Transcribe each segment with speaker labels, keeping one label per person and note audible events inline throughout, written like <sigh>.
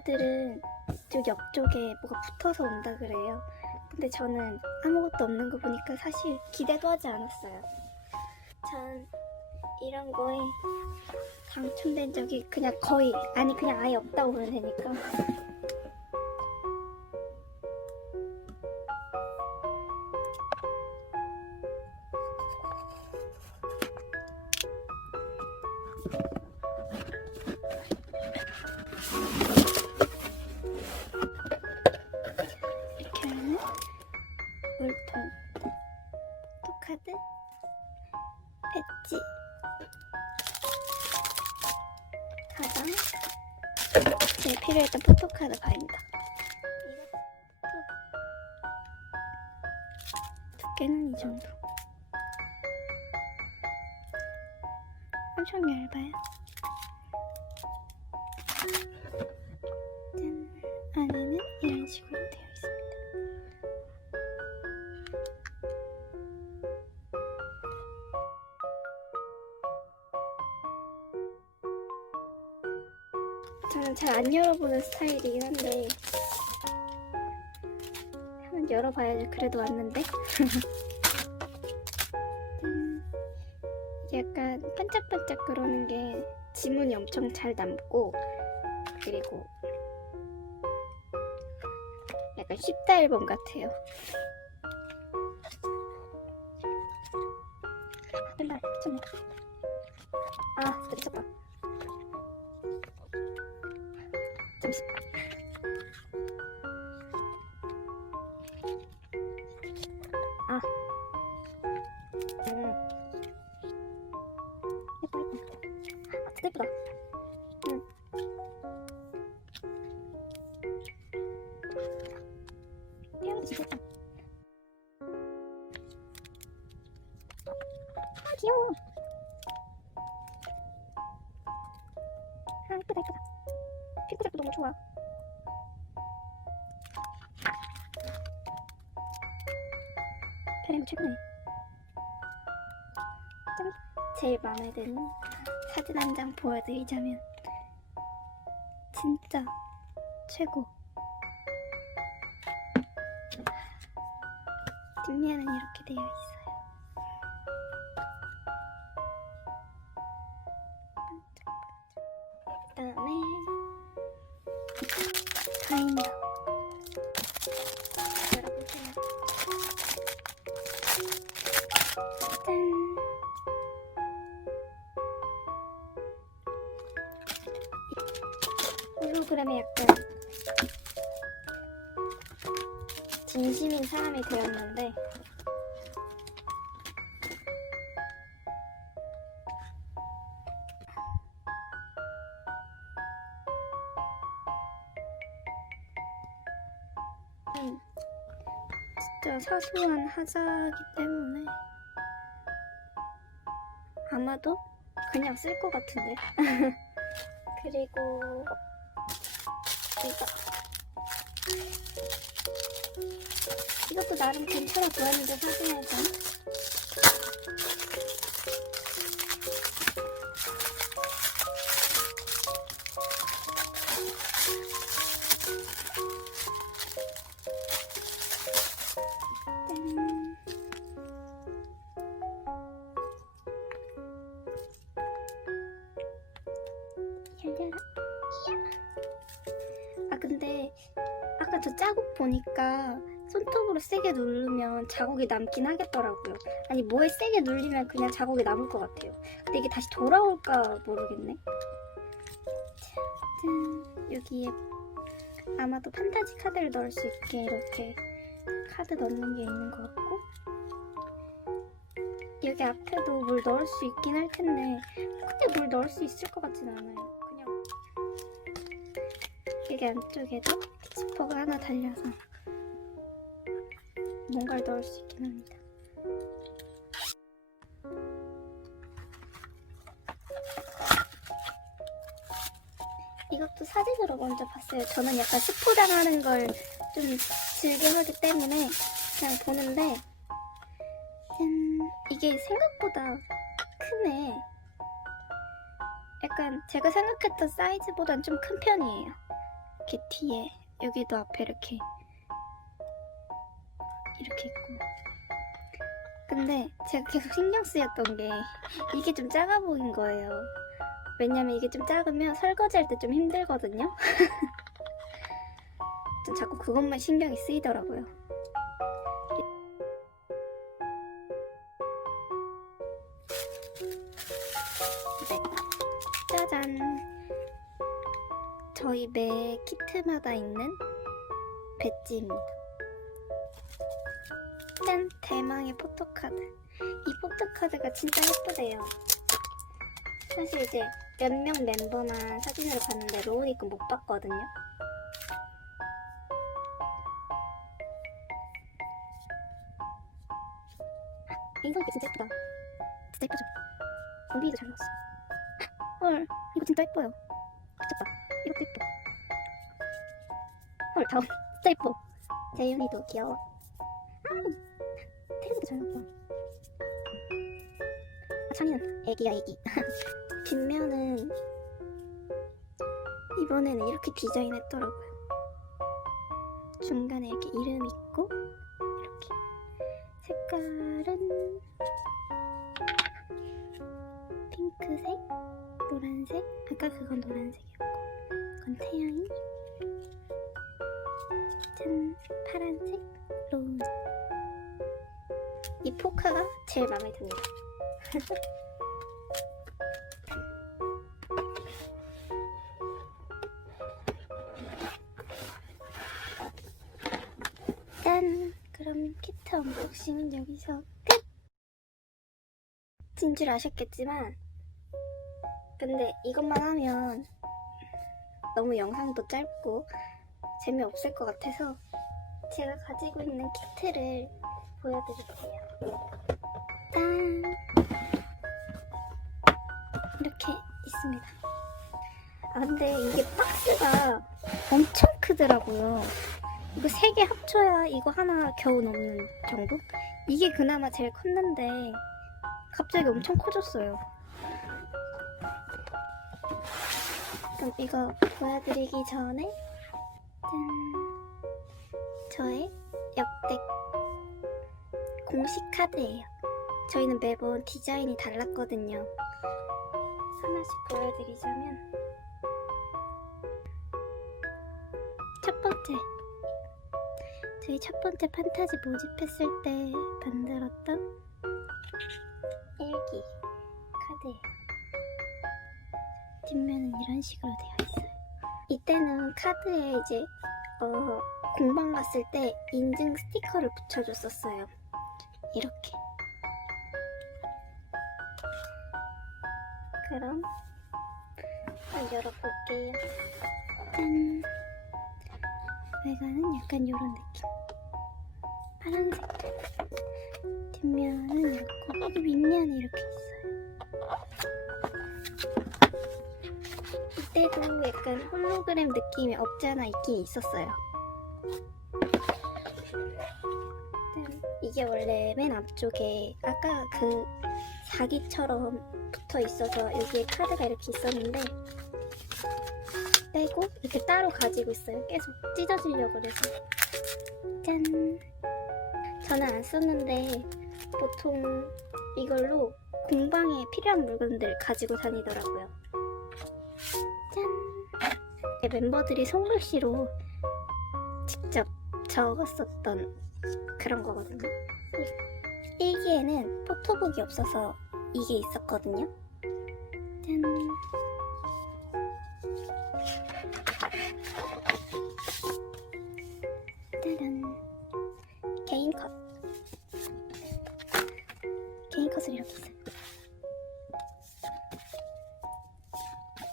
Speaker 1: 당첨자들은 이쪽 옆쪽에 뭐가 붙어서 온다 그래요. 근데 저는 아무것도 없는 거 보니까 사실 기대도 하지 않았어요. 전 이런 거에 당첨된 적이 그냥 거의 아니 그냥 아예 없다고 보면 되니까 두께는 이 정도. 엄청 얇아요. 짠. 안에는 이런 식으로 되어 있습니다. 저는 잘 안 열어보는 스타일이긴 한데 열어봐야지 그래도 왔는데? <laughs> 약간 반짝반짝 그러는 게 지문이 엄청 잘 남고 그리고 약간 쉽다 앨범 같아요. 된다 미 아, 귀여워. 아, 예쁘다, 예쁘다. 핑크색도 너무 좋아. 그림 최고네. 짠! 제일 마음에 드는 사진 한 장 보여드리자면 진짜 최고. 뒷면은 이렇게 되어 있어요. 그다음에 바인더 열어보세 진짜 사소한 하자이기 때문에 아마도 그냥 쓸 것 같은데. <laughs> 그리고 이거. 이것도 나름 괜찮아 보였는데 사진에서 저 자국 보니까 손톱으로 세게 누르면 자국이 남긴 하겠더라고요. 아니 뭐에 세게 눌리면 그냥 자국이 남을 것 같아요. 근데 이게 다시 돌아올까 모르겠네. 짠 여기에 아마도 판타지 카드를 넣을 수 있게 이렇게 카드 넣는 게 있는 것 같고 여기 앞에도 물 넣을 수 있긴 할 텐데 크게 물 넣을 수 있을 것 같진 않아요. 그냥 여기 안쪽에도 지퍼가 하나 달려서 뭔가를 넣을 수 있긴 합니다. 이것도 사진으로 먼저 봤어요. 저는 약간 스포당하는 걸 좀 즐겨 하기 때문에 그냥 보는데 짠, 이게 생각보다 크네. 약간 제가 생각했던 사이즈보단 좀 큰 편이에요. 이렇게 뒤에 여기도 앞에 이렇게 이렇게 있고. 근데 제가 계속 신경 쓰였던 게 이게 좀 작아 보인 거예요. 왜냐면 이게 좀 작으면 설거지할 때 좀 힘들거든요. <laughs> 좀 자꾸 그것만 신경이 쓰이더라고요. 네. 짜잔. 저희 매 키트마다 있는 배지입니다. 짠! 대망의 포토카드. 이 포토카드가 진짜 예쁘대요. 사실 이제 몇 명 멤버만 사진으로 봤는데 로우니 건못 봤거든요. 인성이 진짜 예쁘다. 진짜 예쁘죠? 우리도 잘 나왔어. 헐, 이거 진짜 예뻐요. 다음. 진짜 예뻐. 재윤이도 귀여워. 아, 태윤이도 잘 나왔다. 아, 찬이는 애기야, 애기. <laughs> 뒷면은 이번에는 이렇게 디자인했더라고요. 중간에 이렇게 이름 있고 이렇게 색깔은 핑크색, 노란색. 아까 그건 노란색이었고, 이건 태양이. 포카가 제일 마음에 듭니다. <laughs> 짠! 그럼 키트 언박싱은 여기서 끝! 진줄 아셨겠지만 근데 이것만 하면 너무 영상도 짧고 재미없을 것 같아서 제가 가지고 있는 키트를 보여드릴게요. 짠! 이렇게 있습니다. 아 근데 이게 박스가 엄청 크더라고요. 이거 세 개 합쳐야 이거 하나 겨우 넘는 정도? 이게 그나마 제일 컸는데 갑자기 엄청 커졌어요. 그럼 이거 보여드리기 전에 짠 저의 역대 공식 카드예요. 저희는 매번 디자인이 달랐거든요. 하나씩 보여드리자면 첫 번째 저희 첫 번째 판타지 모집했을 때 만들었던 일기 카드예요. 뒷면은 이런 식으로 되어 있어요. 이때는 카드에 이제 어, 공방 갔을 때 인증 스티커를 붙여줬었어요. 이렇게. 그럼 열어볼게요. 짠. 외관은 약간 이런 느낌. 파란색. 뒷면은 이렇고 윗면이 이렇게 있어요. 이때도 약간 홀로그램 느낌이 없지 않아 있긴 있었어요. 짠. 이게 원래 맨 앞쪽에 아까 그 사기처럼 붙어 있어서 여기에 카드가 이렇게 있었는데 빼고 이렇게 따로 가지고 있어요. 계속 찢어지려고 그래서 짠. 저는 안 썼는데 보통 이걸로 공방에 필요한 물건들 가지고 다니더라고요. 짠. 네, 멤버들이 손글씨로 직접 적었었던 그런 거거든요. 일기에는 포토북이 없어서 이게 있었거든요. 짠. 짜란. 개인 컷. 개인 컷을 이렇게 했어요.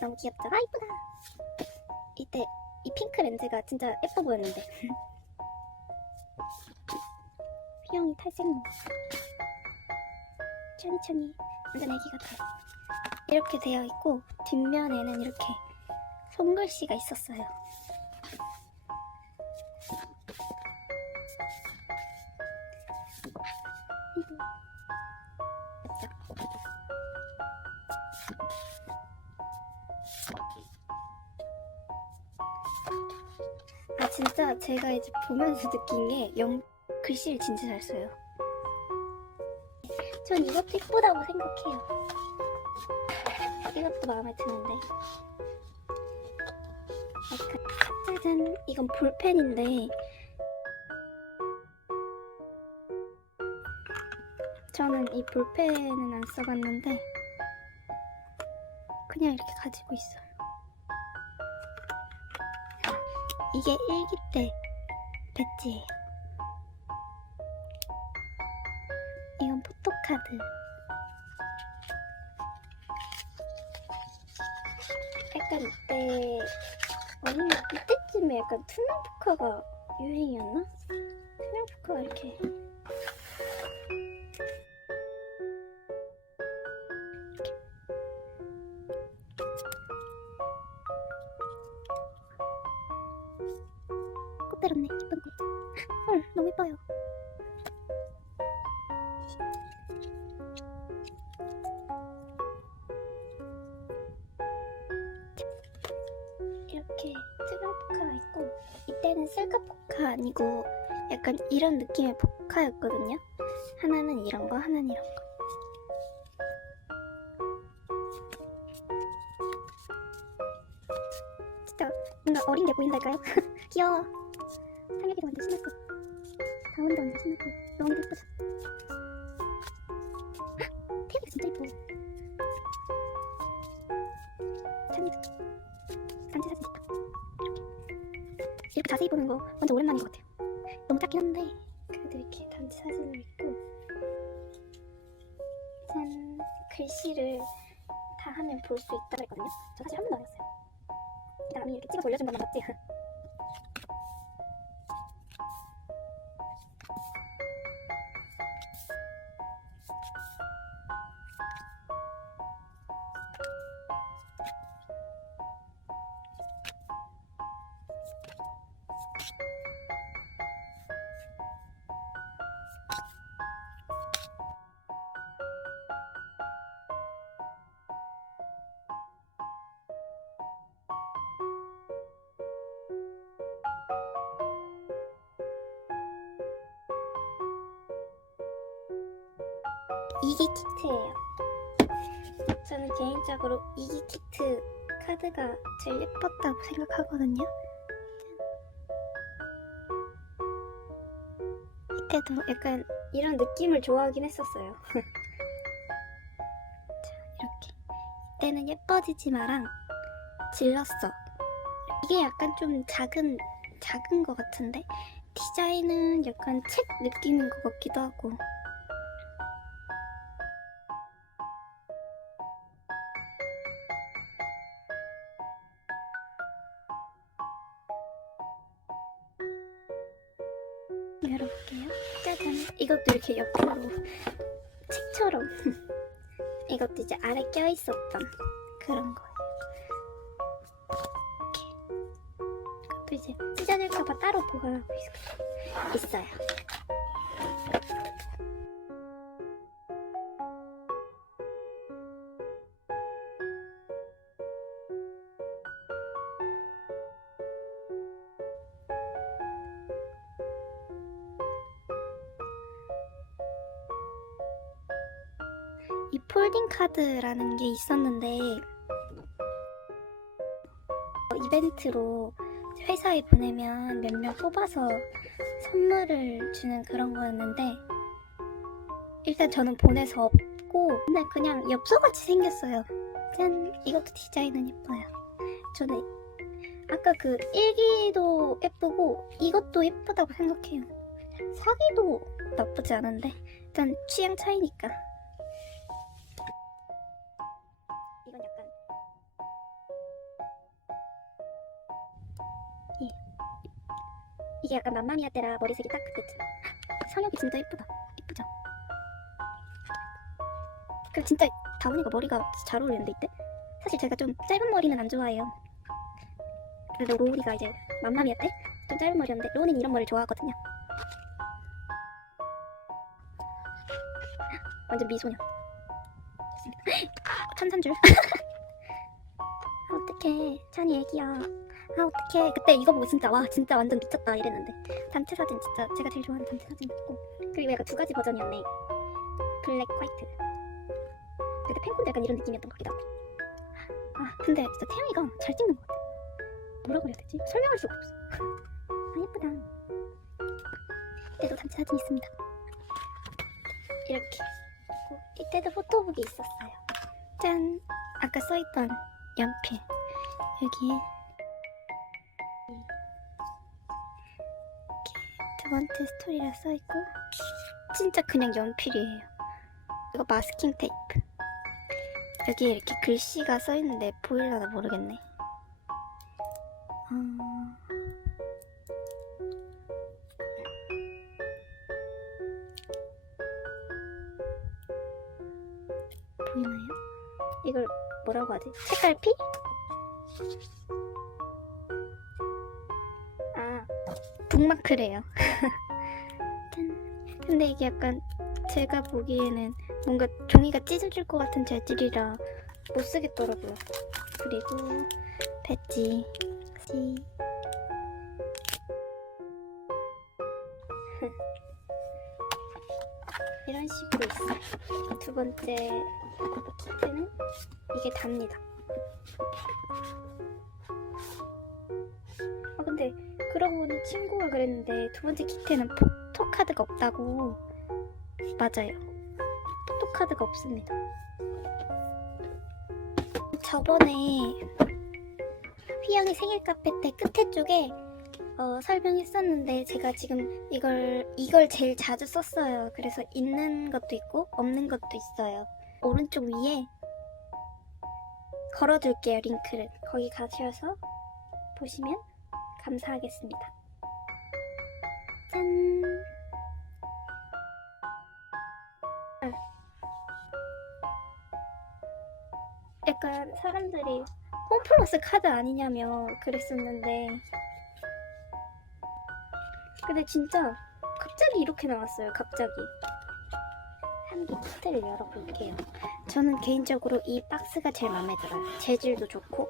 Speaker 1: 너무 귀엽죠? 아, 이쁘다. 이때 이 핑크 렌즈가 진짜 예뻐 보였는데. <laughs> 천천히 탈색모 천천히 완전 애기 같아 이렇게 되어 있고 뒷면에는 이렇게 손글씨가 있었어요. 아 진짜 제가 이제 보면서 느낀 게 영... 글씨를 진짜 잘 써요. 전 이것도 예쁘다고 생각해요. 이것도 마음에 드는데. 약간 짜잔 이건 볼펜인데 저는 이 볼펜은 안 써봤는데 그냥 이렇게 가지고 있어요. 이게 일기 때 배지예요. 카드. 약간 이때 아니 이때쯤에 약간 투명 포카가 유행이었나? 투명 포카가 이렇게 셀카 포카 아니고 약간 이런 느낌의 포카였거든요. 하나는 이런 거, 하나는 이런 거. 진짜 뭔가 어린데 보인달까요? <laughs> 귀여워. 상혁이도 완전 신났고 다원이도 완전 신났고 너무 예쁘죠? 태엽이 진짜 예뻐. 찬이도 단체 사진. 이렇게 자세히 보는 거 완전 오랜만인 것 같아요. 너무 작긴 한데 그래도 이렇게 단체 사진을 있고 짠 글씨를 다 하면 볼 수 있다고 했거든요. 저 사실 한 번도 안 했어요. 남이 이렇게 찍어서 올려준 것만 맞지? <laughs> 이기 키트예요. 저는 개인적으로 이기 키트 카드가 제일 예뻤다고 생각하거든요. 짠. 이때도 약간 이런 느낌을 좋아하긴 했었어요. <laughs> 자, 이렇게. 이때는 예뻐지지 마랑 질렀어. 이게 약간 좀 작은, 작은 것 같은데, 디자인은 약간 책 느낌인 것 같기도 하고. 있었던 그런 거예요. 이렇게. 이것도 이제 찢어질까봐 따로 보관하고 있- 있어요. 카드라는 게 있었는데 어, 이벤트로 회사에 보내면 몇 명 뽑아서 선물을 주는 그런 거였는데 일단 저는 보내서 없고 근데 그냥 엽서같이 생겼어요. 짠 이것도 디자인은 예뻐요. 저는 아까 그 일기도 예쁘고 이것도 예쁘다고 생각해요. 사기도 나쁘지 않은데 일단 취향 차이니까 약간 맘마미아 때라 머리색이 딱 그때쯤 성혁이 진짜 예쁘다. 예쁘죠? 그 진짜 다운이가 머리가 잘 어울리는데 이때? 사실 제가 좀 짧은 머리는 안 좋아해요. 그래도 로우리가 이제 맘마미아 때 좀 짧은 머리였는데 로우는 이런 머리를 좋아하거든요. 완전 미소녀. 잘생겼다. 천산 줄. 어떡해. 찬이 애기야 아 어떡해 그때 이거 보고 진짜 와 진짜 완전 미쳤다 이랬는데. 단체 사진 진짜 제가 제일 좋아하는 단체 사진이었고. 그리고 약간 두 가지 버전이었네. 블랙 화이트. 그때 pen콘도 약간 이런 느낌이었던 것 같기도 하고. 아 근데 진짜 태양이가 잘 찍는 것 같아. 뭐라고 해야 되지? 설명할 수가 없어. 아 예쁘다. 이때도 단체 사진 있습니다. 이렇게. 이때도 포토북이 있었어요. 짠. 아까 써있던 연필. 여기에 두 번째 스토리라 써있고 진짜 그냥 연필이에요 이거 마스킹 테이프 여기에 이렇게 글씨가 써있는데 보일라나 모르겠네 어... 보이나요? 이걸 뭐라고 하지? 책갈피? 북마크래요. <laughs> 짠. 근데 이게 약간 제가 보기에는 뭔가 종이가 찢어질 것 같은 재질이라 못 쓰겠더라고요. 그리고 배지. 지. <laughs> 이런 식으로 있어요. 두 번째 키트는 이게 답니다 보니 친구가 그랬는데 두 번째 키트에는 포토카드가 없다고 맞아요 포토카드가 없습니다 저번에 휘영이 생일 카페 때 끝에 쪽에 어, 설명했었는데 제가 지금 이걸 이걸 제일 자주 썼어요. 그래서 있는 것도 있고 없는 것도 있어요. 오른쪽 위에 걸어둘게요 링크를 거기 가셔서 보시면 감사하겠습니다. 짠. 아. 약간 사람들이 홈플러스 카드 아니냐며 그랬었는데. 근데 진짜 갑자기 이렇게 나왔어요 갑자기. 한개 키트를 열어볼게요. 저는 개인적으로 이 박스가 제일 마음에 들어요. 재질도 좋고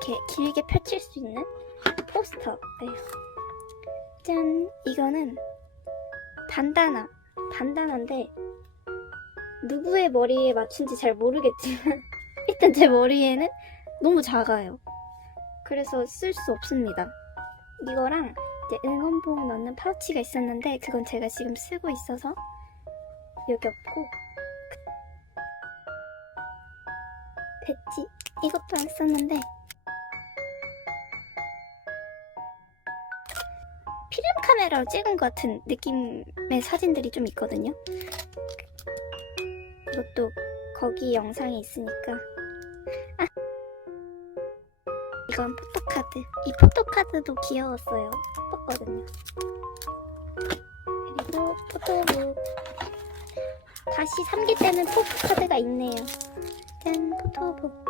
Speaker 1: 이렇게 길게 펼칠 수 있는 포스터예요 짠. 이거는 반다나 반다나인데 누구의 머리에 맞춘지 잘 모르겠지만 <laughs> 일단 제 머리에는 너무 작아요. 그래서 쓸 수 없습니다. 이거랑 이제 응원봉 넣는 파우치가 있었는데 그건 제가 지금 쓰고 있어서 여기 없고 배지? 이것도 안 썼는데 카메라로 찍은 것 같은 느낌의 사진들이 좀 있거든요. 이것도 거기 영상에 있으니까. 아! 이건 포토카드. 이 포토카드도 귀여웠어요. 예뻤거든요. 그리고 포토북. 다시 3기 때는 포토카드가 있네요. 짠, 포토북.